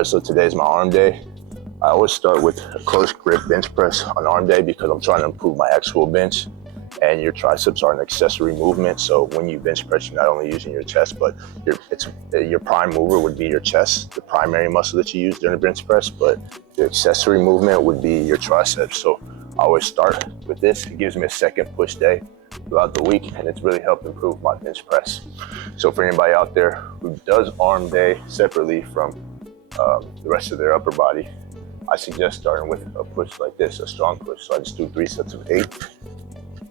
All right, so today's my arm day. I always start with a close grip bench press on arm day because I'm trying to improve my actual bench, and your triceps are an accessory movement. So when you bench press, you're not only using your chest, but your prime mover would be your chest, the primary muscle that you use during the bench press, but the accessory movement would be your triceps. So I always start with this. It gives me a second push day throughout the week, and it's really helped improve my bench press. So for anybody out there who does arm day separately from the rest of their upper body, I suggest starting with a push like this, a strong push. So I just do 3 sets of 8.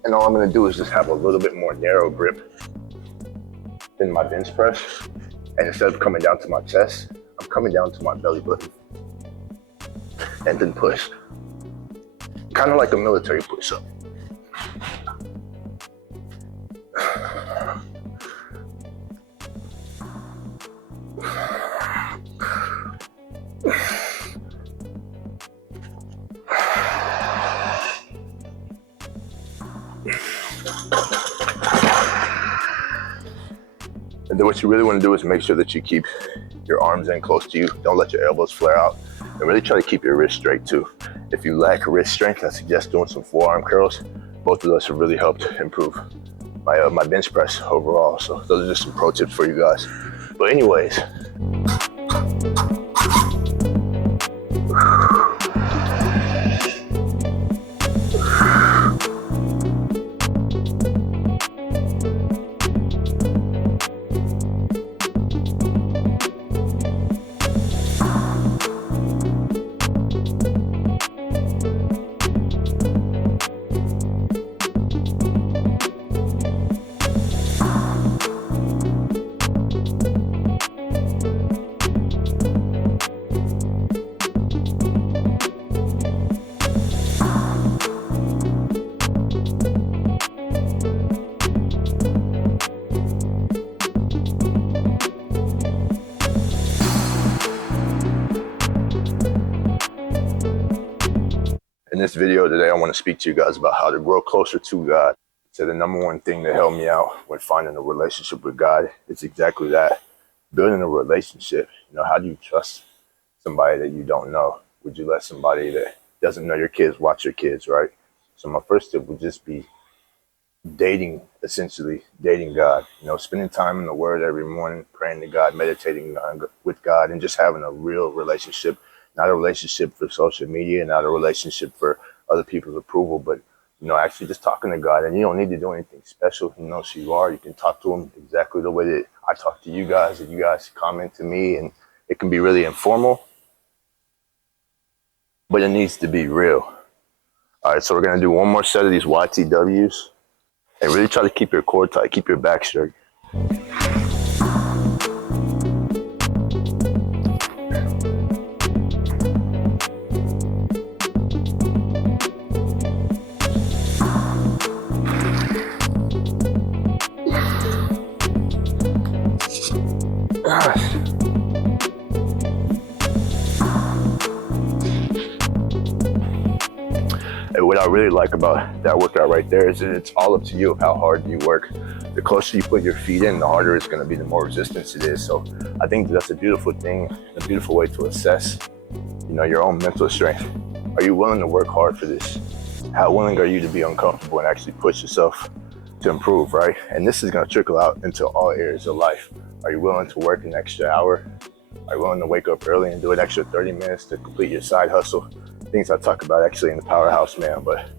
And all I'm gonna do is just have a little bit more narrow grip than my bench press. And instead of coming down to my chest, I'm coming down to my belly button. And then push. Kind of like a military push-up. And then what you really want to do is make sure that you keep your arms in close to you. Don't let your elbows flare out. And really try to keep your wrist straight too. If you lack wrist strength, I suggest doing some forearm curls. Both of those have really helped improve my bench press overall. So those are just some pro tips for you guys. But anyways. In this video today, I want to speak to you guys about how to grow closer to God. So the number one thing that helped me out when finding a relationship with God is exactly that, building a relationship. How do you trust somebody that you don't know? Would you let somebody that doesn't know your kids watch your kids, right? So my first tip would just be dating God, spending time in the Word every morning, praying to God, meditating with God, and just having a real relationship. Not a relationship for social media, not a relationship for other people's approval, but actually just talking to God. And you don't need to do anything special. He knows who you are. You can talk to him exactly the way that I talk to you guys, and you guys comment to me, and it can be really informal, but it needs to be real. All right, so we're gonna do one more set of these YTWs, and really try to keep your core tight, keep your back straight. And what I really like about that workout right there is that it's all up to you of how hard you work. The closer you put your feet in, the harder it's going to be, the more resistance it is. So I think that's a beautiful thing, a beautiful way to assess, your own mental strength. Are you willing to work hard for this? How willing are you to be uncomfortable and actually push yourself to improve, right? And this is going to trickle out into all areas of life. Are you willing to work an extra hour? Are you willing to wake up early and do an extra 30 minutes to complete your side hustle? Things I talk about actually in the Powerhouse Man, but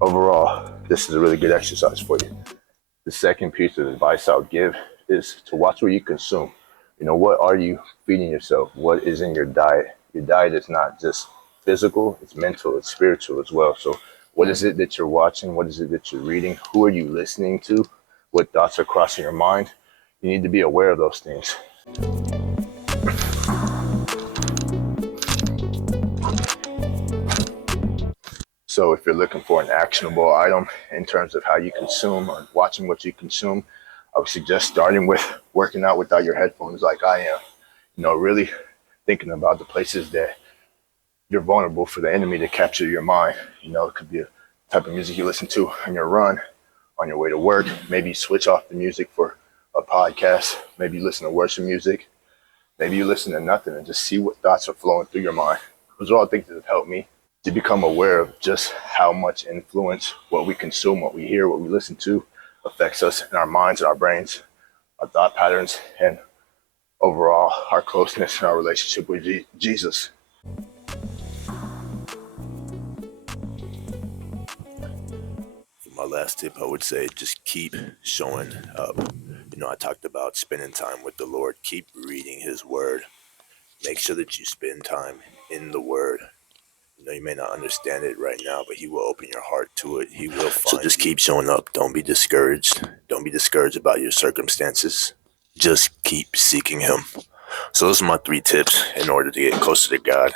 overall, this is a really good exercise for you. The second piece of advice I'll give is to watch what you consume. What are you feeding yourself? What is in your diet? Your diet is not just physical, it's mental, it's spiritual as well. So what is it that you're watching? What is it that you're reading? Who are you listening to? What thoughts are crossing your mind? You need to be aware of those things. So if you're looking for an actionable item in terms of how you consume or watching what you consume, I would suggest starting with working out without your headphones like I am. Really thinking about the places that you're vulnerable for the enemy to capture your mind. It could be a type of music you listen to on your run, on your way to work. Maybe switch off the music for a podcast. Maybe listen to worship music. Maybe you listen to nothing and just see what thoughts are flowing through your mind. Those are all things that have helped me to become aware of just how much influence what we consume, what we hear, what we listen to affects us in our minds and our brains, our thought patterns, and overall our closeness and our relationship with Jesus. For my last tip, I would say just keep showing up. I talked about spending time with the Lord. Keep reading His Word. Make sure that you spend time in the Word. You may not understand it right now, but He will open your heart to it. He will find. So just keep showing up. Don't be discouraged. Don't be discouraged about your circumstances. Just keep seeking Him. So those are my 3 tips in order to get closer to God.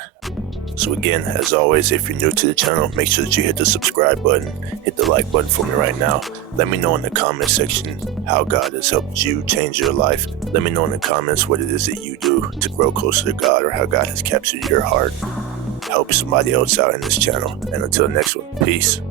So again, as always, if you're new to the channel, make sure that you hit the subscribe button, hit the like button for me right now. Let me know in the comment section how God has helped you change your life. Let me know in the comments what it is that you do to grow closer to God, or how God has captured your heart. Help somebody else out in this channel. And until the next one, peace.